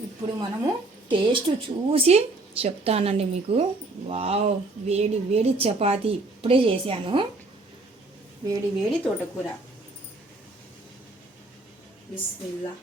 ఇప్పుడు మనము టేస్ట్ చూసి చెప్తానండి మీకు. వావ్ వేడి వేడి చపాతి ఇప్పుడే చేశాను. వేడి వేడి తోటకూర. బిస్మిల్లా.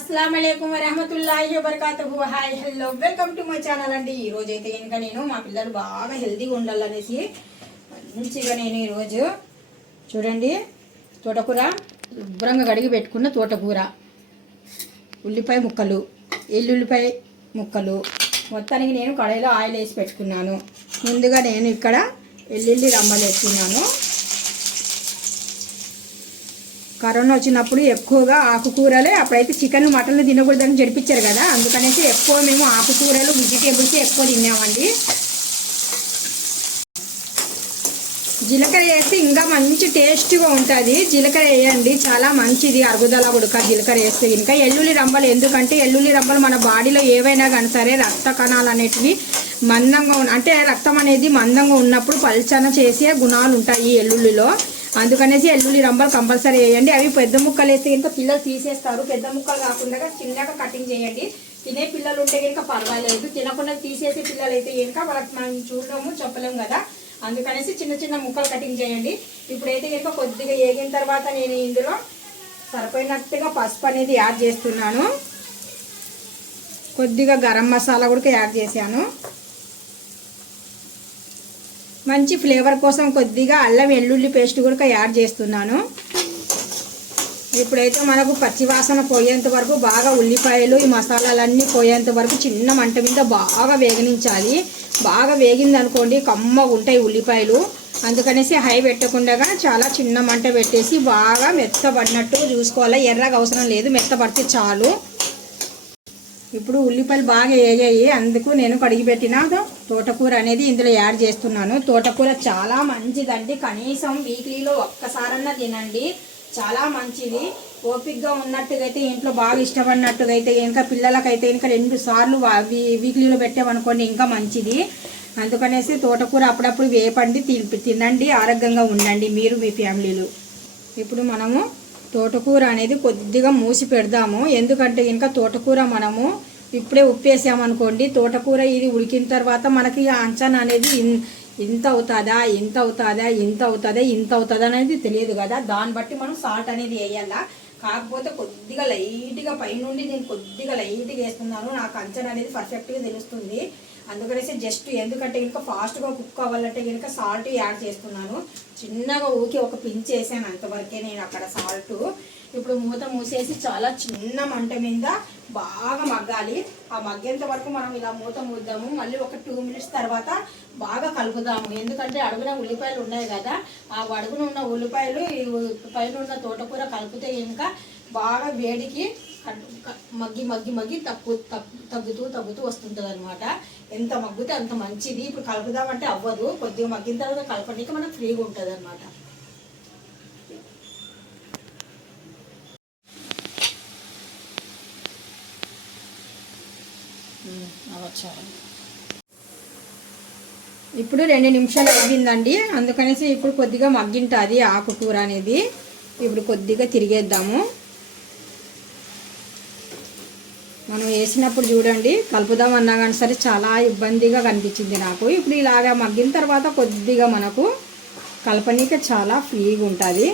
అస్సలం అయికం వరహమతుల్లాహి వబర్కాతుహు. Hi hello welcome to my channel అండి. ఈ రోజు అయితే కనుక నేను మా పిల్లలు బాగా హెల్తీగా ఉండాలనేసి మంచిగా నేను ఈరోజు చూడండి తోటకూర శుభ్రంగా కడిగి పెట్టుకున్న తోటకూర. ఉల్లిపాయ ముక్కలు ఎల్లుల్లిపాయ ముక్కలు. మొత్తానికి నేను కడాయిలో ఆయిల్ వేసి పెట్టుకున్నాను. ముందుగా నేను ఇక్కడ ఎల్లుల్లి రమ్మలు వేసుకున్నాను కరోనా వచ్చినప్పుడు ఎక్కువగా ఆకుకూరలే అప్పుడైతే చికెన్ మటన్ తినకూడదని జరిపించారు కదా. అందుకనేసి ఎక్కువ మేము ఆకుకూరలు వెజిటేబుల్స్ ఎక్కువ తిన్నామండి. జీలకర్ర వేస్తే ఇంకా మంచి టేస్ట్గా ఉంటుంది. జీలకర్ర వేయండి చాలా మంచిది. అరుగుదల ఉడక జీలకర్ర వేస్తే ఇంకా ఎల్లుల్లి రంబలు ఎందుకంటే ఎల్లుల్లి రంబలు మన బాడీలో ఏవైనా కానీ సరే రక్త కణాలు అనేటివి మందంగా ఉన్న అంటే రక్తం అనేది మందంగా ఉన్నప్పుడు పల్చన చేసే గుణాలు ఉంటాయి ఈ ఎల్లుల్లిలో. అందుకనేసి ఎల్లుల్లి రంబలు కంపల్సరీ వేయండి. అవి పెద్ద ముక్కలు వేస్తే కనుక పిల్లలు తీసేస్తారు. పెద్ద ముక్కలు కాకుండా చిన్నగా కటింగ్ చేయండి. తినే పిల్లలు ఉంటే కనుక పర్వాలేదు. తినకుండా తీసేసే పిల్లలు అయితే కనుక వాళ్ళకి మనం చూడము చెప్పలేము కదా. అందుకనేసి చిన్న చిన్న ముక్కలు కటింగ్ చేయండి. ఇప్పుడైతే కనుక కొద్దిగా వేగిన తర్వాత నేను ఇందులో సరిపోయినట్టుగా పసుపు అనేది యాడ్ చేస్తున్నాను. కొద్దిగా గరం మసాలా కూడా యాడ్ చేశాను. మంచి ఫ్లేవర్ కోసం కొద్దిగా అల్లం వెల్లుల్లి పేస్ట్ కూడా యాడ్ చేస్తున్నాను. ఇప్పుడైతే మనకు పచ్చివాసన పోయేంత వరకు బాగా ఉల్లిపాయలు ఈ మసాలాలన్నీ పోయేంత వరకు చిన్న మంట మీద బాగా వేగనించాలి. బాగా వేగిందనుకోండి కమ్మ ఉంటాయి ఉల్లిపాయలు. అందుకనేసి హై పెట్టకుండా చాలా చిన్న మంట పెట్టేసి బాగా మెత్తబడినట్టు చూసుకోవాలి. ఎర్రగా అవసరం లేదు మెత్తపడితే చాలు. ఇప్పుడు ఉల్లిపాయలు బాగా వేగాయి అందుకు నేను కడిగి పెట్టిన తోటకూర అనేది ఇందులో యాడ్ చేస్తున్నాను. తోటకూర చాలా మంచిదండి. కనీసం వీక్లీలో ఒక్కసారన్నా తినండి. చాలా మంచిది. ఓపిక్గా ఉన్నట్టుగా అయితే ఇంట్లో బాగా ఇష్టపడినట్టుగైతే అయితే ఇంకా పిల్లలకైతే ఇంకా రెండు సార్లు వీక్లీలో పెట్టామనుకోండి ఇంకా మంచిది. అందుకనేసి తోటకూర అప్పుడప్పుడు వేపండి తినండి ఆరోగ్యంగా ఉండండి మీరు మీ ఫ్యామిలీలు. ఇప్పుడు మనము తోటకూర అనేది కొద్దిగా మూసి పెడదాము. ఎందుకంటే ఇంకా తోటకూర మనము ఇప్పుడే ఉప్పేసామనుకోండి తోటకూర ఇది ఉడికిన తర్వాత మనకి అంచనా అనేది ఇంత అవుతుందా ఇంత అవుతుందా ఇంత అవుతుందా ఇంత అవుతుందా అనేది తెలియదు కదా. దాన్ని బట్టి మనం సాల్ట్ అనేది వేయాలా? కాకపోతే కొద్దిగా లైట్గా పైనుండి నేను కొద్దిగా లైట్గా వేస్తున్నాను. నాకు అంచనా అనేది పర్ఫెక్ట్గా తెలుస్తుంది. అందుకనేసి జస్ట్ ఎందుకంటే ఇంకా ఫాస్ట్గా కుక్ అవ్వాలంటే కనుక సాల్ట్ యాడ్ చేస్తున్నాను. చిన్నగా ఊకి ఒక పించ్ వేసాను అంతవరకే నేను అక్కడ సాల్ట్. ఇప్పుడు మూత మూసేసి చాలా చిన్న మంట మీద బాగా మగ్గాలి. ఆ మగ్గేంత వరకు మనం ఇలా మూత మూద్దాము. మళ్ళీ ఒక టూ మినిట్స్ తర్వాత బాగా కలుపుదాము. ఎందుకంటే అడుగున ఉల్లిపాయలు ఉన్నాయి కదా ఆ అడుగున ఉన్న ఉల్లిపాయలు ఈ పైన ఉన్న తోటకూర కలిపితే ఇంకా బాగా వేడికి మగ్గి మగ్గి మగ్గి తప్పు తగ్గుతూ తగ్గుతూ వస్తుంటుంది అనమాట ఎంత మగ్గితే అంత మంచిది. ఇప్పుడు కలుపుదామంటే అవ్వదు. కొద్దిగా మగ్గిన తర్వాత కలపడానికి మనకు ఫ్రీగా ఉంటుంది అనమాట ఇప్పుడు రెండు నిమిషాలు అయిందండి అందుకనేసి ఇప్పుడు కొద్దిగా మగ్గింటుంది ఆకుకూర అనేది. ఇప్పుడు కొద్దిగా తిరిగేద్దాము. మనం వేసినప్పుడు చూడండి కలుపుదాం అన్నా కానీ సరే చాలా ఇబ్బందిగా కనిపించింది నాకు. ఇప్పుడు ఇలాగా మగ్గిన తర్వాత కొద్దిగా మనకు కలపనీక చాలా ఫ్రీగా ఉంటుంది.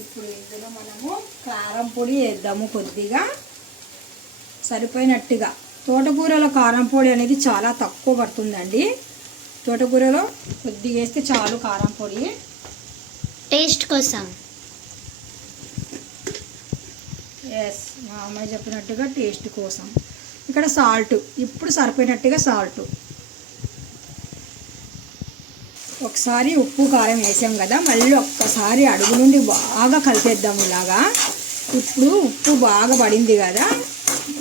ఇప్పుడు ఇందులో మనము కారం పొడి వేద్దాము కొద్దిగా. సరిపోయినట్టుగా. తోటకూరలో కారం పొడి అనేది చాలా తక్కువ పడుతుందండి. తోటకూరలో కొద్దిగా వేస్తే చాలు కారం పొడి. టేస్ట్ కోసం. ఎస్ మా అమ్మాయి చెప్పినట్టుగా టేస్ట్ కోసం. ఇక్కడ సాల్ట్ ఇప్పుడు సరిపోయినట్టుగా సాల్ట్. ఒకసారి ఉప్పు కారం వేసాం కదా మళ్ళీ ఒక్కసారి అడుగు నుండి బాగా కలిపేద్దాం ఇలాగా. ఇప్పుడు ఉప్పు బాగా పడింది కదా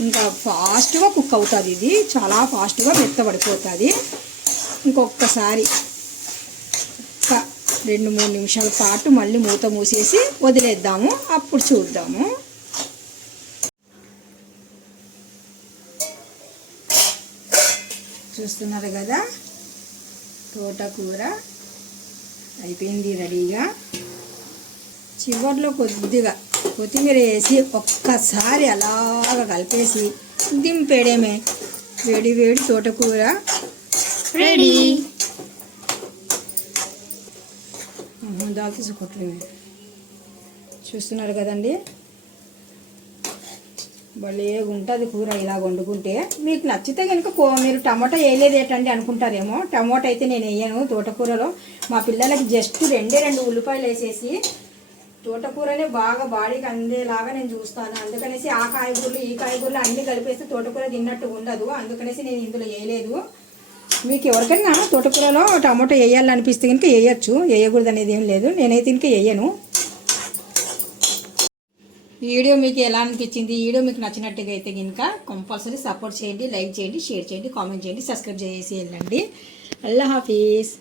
ఇంకా ఫాస్ట్గా కుక్ అవుతుంది ఇది చాలా ఫాస్ట్గా మెత్తబడిపోతుంది. ఇంకొకసారి రెండు మూడు నిమిషాల పాటు మళ్ళీ మూత మూసేసి వదిలేద్దాము. అప్పుడు చూద్దాము. చూస్తున్నారు కదా? తోటకూర అయిపోయింది రెడీగా. చివర్లో కొద్దిగా కొత్తిమీర వేసి ఒక్కసారి అలాగ కలిపేసి దింపేయడమే. వేడి వేడి తోటకూర. రెడీ దాల్చేసి కొట్టలేమే. చూస్తున్నారు కదండి? భలే ఉంటుంది కూర ఇలా వండుకుంటే. మీకు నచ్చితే కనుక కో మీరు టమాటా వేయలేదు ఏంటండి అనుకుంటారేమో. టమాటా అయితే నేను వేయను తోటకూరలో. మా పిల్లలకి జస్ట్ రెండే రెండు ఉల్లిపాయలు వేసేసి తోటకూరనే బాగా బాడీకి అందేలాగా నేను చూస్తాను. అందుకనేసి ఆ కాయగూరలు ఈ కాయగూరలు అన్నీ కలిపేస్తే తోటకూర తిన్నట్టు ఉండదు. అందుకనేసి నేను ఇందులో వేయలేదు. మీకు ఎవరికైనా తోటకూరలో టమాటో వేయాలనిపిస్తే కనుక వేయచ్చు. వేయకూడదు అనేది ఏం లేదు. నేనైతే ఇంకా వేయను. ఈ వీడియో మీకు ఎలా అనిపించింది? ఈ వీడియో మీకు నచ్చినట్టుగా అయితే కనుక కంపల్సరీ సపోర్ట్ చేయండి లైక్ చేయండి షేర్ చేయండి కామెంట్ చేయండి సబ్స్క్రైబ్ చేసి వెళ్ళండి. అల్లా హాఫీజ్.